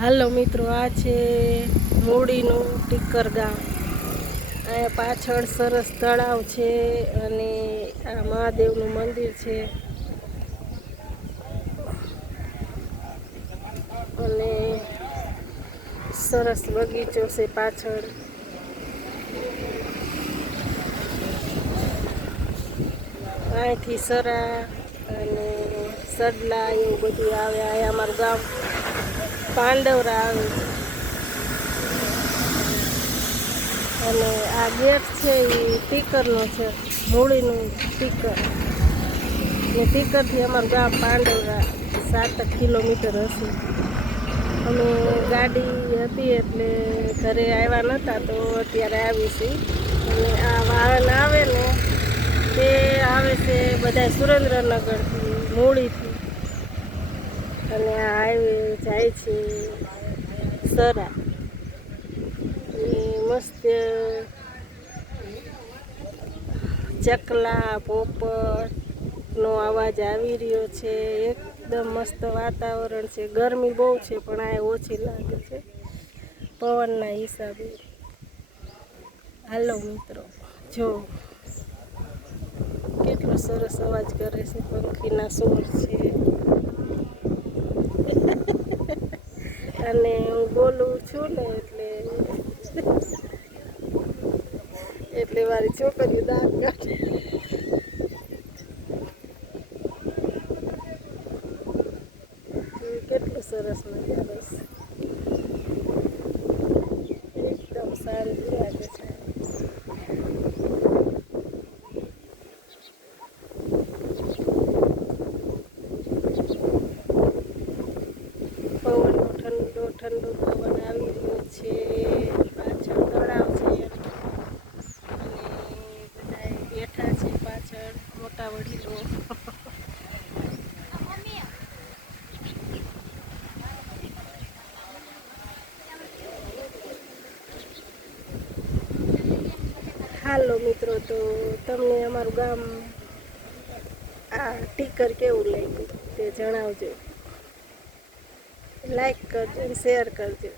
હાલો મિત્રો, આ છે મૂડીનું ટીકર ગામ. અહીંયા પાછળ સરસ તળાવ છે અને આ મહાદેવનું મંદિર છે અને સરસ બગીચો છે પાછળ. અહીંથી સરા અને સડલા એવું બધું આવે. અહીંયા અમારું ગામ પાંડવરા આવે છે અને આ ગેટ છે એ ટીકરનો છે, મૂળીનું ટીકર. ને ટીકરથી અમારું ગામ પાંડવરા 7 કિલોમીટર હશે. અમે ગાડી હતી એટલે ઘરે આવ્યા નહોતા, તો અત્યારે આવી છે. અને આ વાહન આવે ને તે આવે છે બધા સુરેન્દ્રનગરથી, મૂળીથી, અને આ હાઈવે જાય છે સરા. મસ્ત ચકલા પોપટનો અવાજ આવી રહ્યો છે. એકદમ મસ્ત વાતાવરણ છે. ગરમી બહુ છે પણ આ ઓછી લાગે છે પવનના હિસાબે. હાલો મિત્રો, જો કેટલો સરસ અવાજ કરે છે, પંખીના શોર છે. અને હું બોલું છું ને એટલે મારી છોકરીઓ દાંત કાઢે. કેટલું સરસ નજારો છે, એકદમ શાંતિ લાગે છે. પવનનો ઠંડો ઠંડો પવન આવી રહ્યો છે. પાછળ તળાવ છે અને બધા બેઠા છે પાછળ, મોટા વડીલો. હાલો મિત્રો, તો તમને અમારું ગામ આ ટીકર કેવું લાગ્યું તે જણાવજો. લાઈક કરજો અને શેર કરજો.